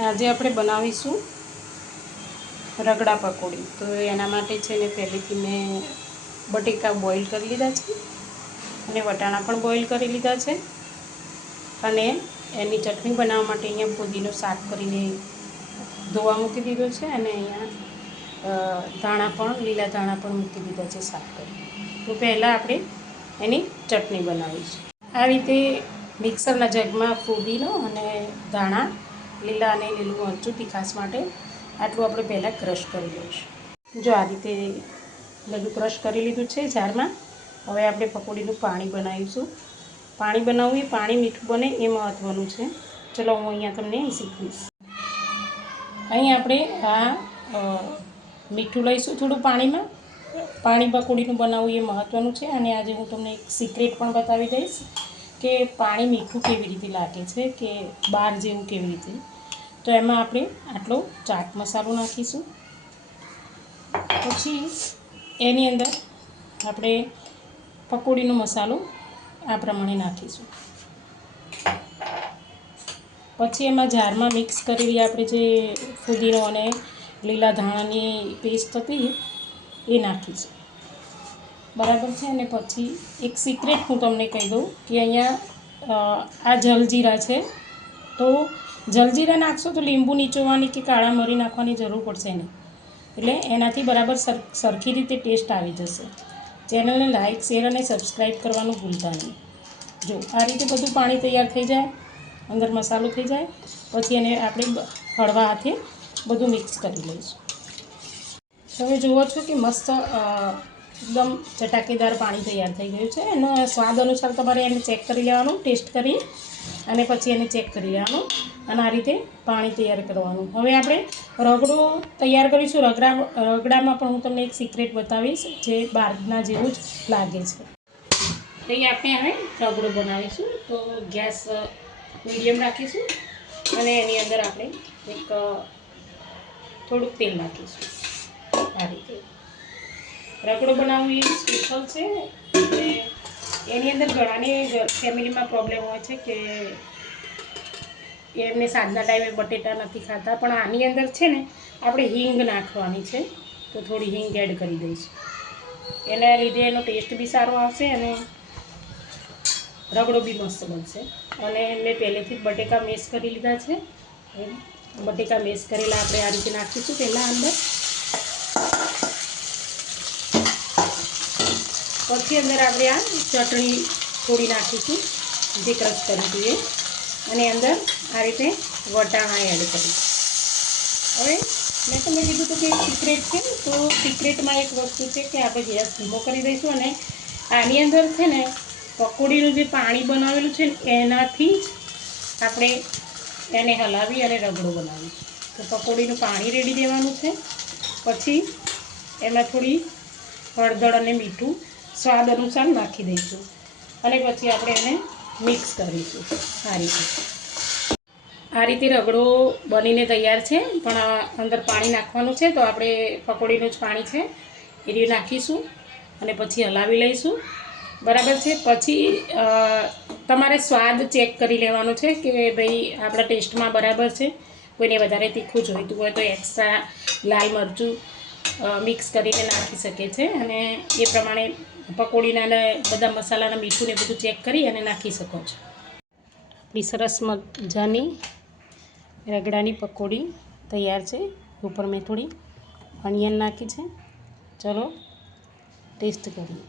આજે આપણે બનાવીશું રગડા પકોડી। તો એના માટે છે ને પહેલેથી મેં બટેકા બોઇલ કરી લીધા છે અને વટાણા પણ બોઇલ કરી લીધા છે અને એની ચટણી બનાવવા માટે અહીંયા ફુદીનો સાફ કરીને ધોવા મૂકી દીધો છે અને અહીંયા ધાણા પણ લીલા ધાણા પણ મૂકી દીધા છે સાફ કરી। તો પહેલાં આપણે એની ચટણી બનાવીશું। આ રીતે મિક્સરના જગમાં ફુદીનો અને ધાણા લીલા અને લીલું મરચું તીખાશ માટે આટલું આપણે પહેલાં ક્રશ કરી લઈશું। જો આ રીતે બધું ક્રશ કરી લીધું છે જારમાં। હવે આપણે પકોડીનું પાણી બનાવીશું। પાણી બનાવવું એ પાણી મીઠું બને એ મહત્ત્વનું છે। ચલો હું અહીંયા તમને શીખવીશ। અહીં આપણે મીઠું લઈશું થોડું પાણીમાં। પાણી પકોડીનું બનાવવું એ મહત્ત્વનું છે અને આજે હું તમને એક સિક્રેટ પણ બતાવી દઈશ કે પાણી મીઠું કેવી રીતે લાગે છે કે બહાર જેવું કેવી રીતે। તો એમાં આપણે આટલો ચાટ મસાલો નાખીશું। પછી એની અંદર આપણે પકોડીનો મસાલો આ પ્રમાણે નાખીશું। પછી એમાં જારમાં મિક્સ કરેલી આપણે જે ફુદીનો અને લીલા ધાણાની પેસ્ટ હતી એ નાખીશું, બરાબર છે। અને પછી એક સિક્રેટ હું તમને કહી દઉં કે અહીંયા આ જલજીરા છે, તો જલજીરા નાખશો તો લીંબુ નીચોવાની કે કાળા મરી નાખવાની જરૂર પડશે નહીં, એટલે એનાથી બરાબર સરખી રીતે ટેસ્ટ આવી જશે। ચેનલને લાઇક શેર અને સબસ્ક્રાઈબ કરવાનું ભૂલતા નહીં। જો આ રીતે બધું પાણી તૈયાર થઈ જાય, અંદર મસાલો થઈ જાય, પછી એને આપણે હળવા હાથે બધું મિક્સ કરી લઈશું। તમે જુઓ છો કે મસ્ત એકદમ ચટાકેદાર પાણી તૈયાર થઈ ગયું છે। એનો સ્વાદ અનુસાર તમારે એને ચેક કરી લેવાનું, ટેસ્ટ કરી અને પછી એને ચેક કરી લેવાનું અને આ રીતે પાણી તૈયાર કરવાનું। હવે આપણે રગડો તૈયાર કરીશું। રગડામાં પણ હું તમને એક સિક્રેટ બતાવીશ જે બહારના જેવું જ લાગે છે। અહીંયા આપણે હવે રગડો બનાવીશું। તો ગેસ મીડિયમ રાખીશું અને એની અંદર આપણે એક થોડુંક તેલ નાખીશું। આ રીતે રગડો બનાવવું એ સ્પેશિયલ છે અને એની અંદર ઘણાની ફેમિલીમાં પ્રોબ્લેમ હોય છે કે એમને સાંજના ટાઈમે બટેટા નથી ખાતા, પણ આની અંદર છે ને આપણે હિંગ નાખવાની છે, તો થોડી હિંગ એડ કરી દઈશું। એના લીધે એનો ટેસ્ટ બી સારો આવશે અને રગડો બી મસ્ત બનશે। અને મેં પહેલેથી જ બટેકા મેશ કરી લીધા છે, બટેકા મેશ કરેલા આપણે આ રીતે નાખીશું પહેલાં અંદર, પછી અંદર આપણે આ ચટણી થોડી નાખીશું જે ક્રશ કરી હતી અને અંદર આ રીતે વટાણા એડ કરીશું। હવે મેં તમને કીધું હતું કે એક સિક્રેટ છે, તો સિક્રેટમાં એક વસ્તુ છે કે આપણે ગેસ ધીમો કરી દઈશું અને આની અંદર છે ને પકોડીનું જે પાણી બનાવેલું છે ને એનાથી જ આપણે એને હલાવી અને રગડો બનાવીશું। તો પકોડીનું પાણી રેડી દેવાનું છે, પછી એમાં થોડી હળદર અને મીઠું સ્વાદ અનુસાર નાખી દઈશું અને પછી આપણે એને મિક્સ કરીશું। આ રીતે રગડો બનીને તૈયાર છે, પણ અંદર પાણી નાખવાનું છે, તો આપણે પકોડીનું જ પાણી છે એ રીતે નાખીશું અને પછી હલાવી લઈશું, બરાબર છે। પછી તમારે સ્વાદ ચેક કરી લેવાનો છે કે ભાઈ આપણા ટેસ્ટમાં બરાબર છે। કોઈને વધારે તીખું જોઈતું હોય તો એક્સ્ટ્રા લાલ મરચું મિક્સ કરીને નાખી શકે છે અને એ પ્રમાણે પકોડીના ને બધા મસાલાના મીઠું ને બધું ચેક કરી અને નાખી શકો છો। આપણી સરસ મજાની રગડાની પકોડી તૈયાર છે। ઉપર મેં થોડી ઓનિયન નાખી છે। ચલો ટેસ્ટ કરીએ।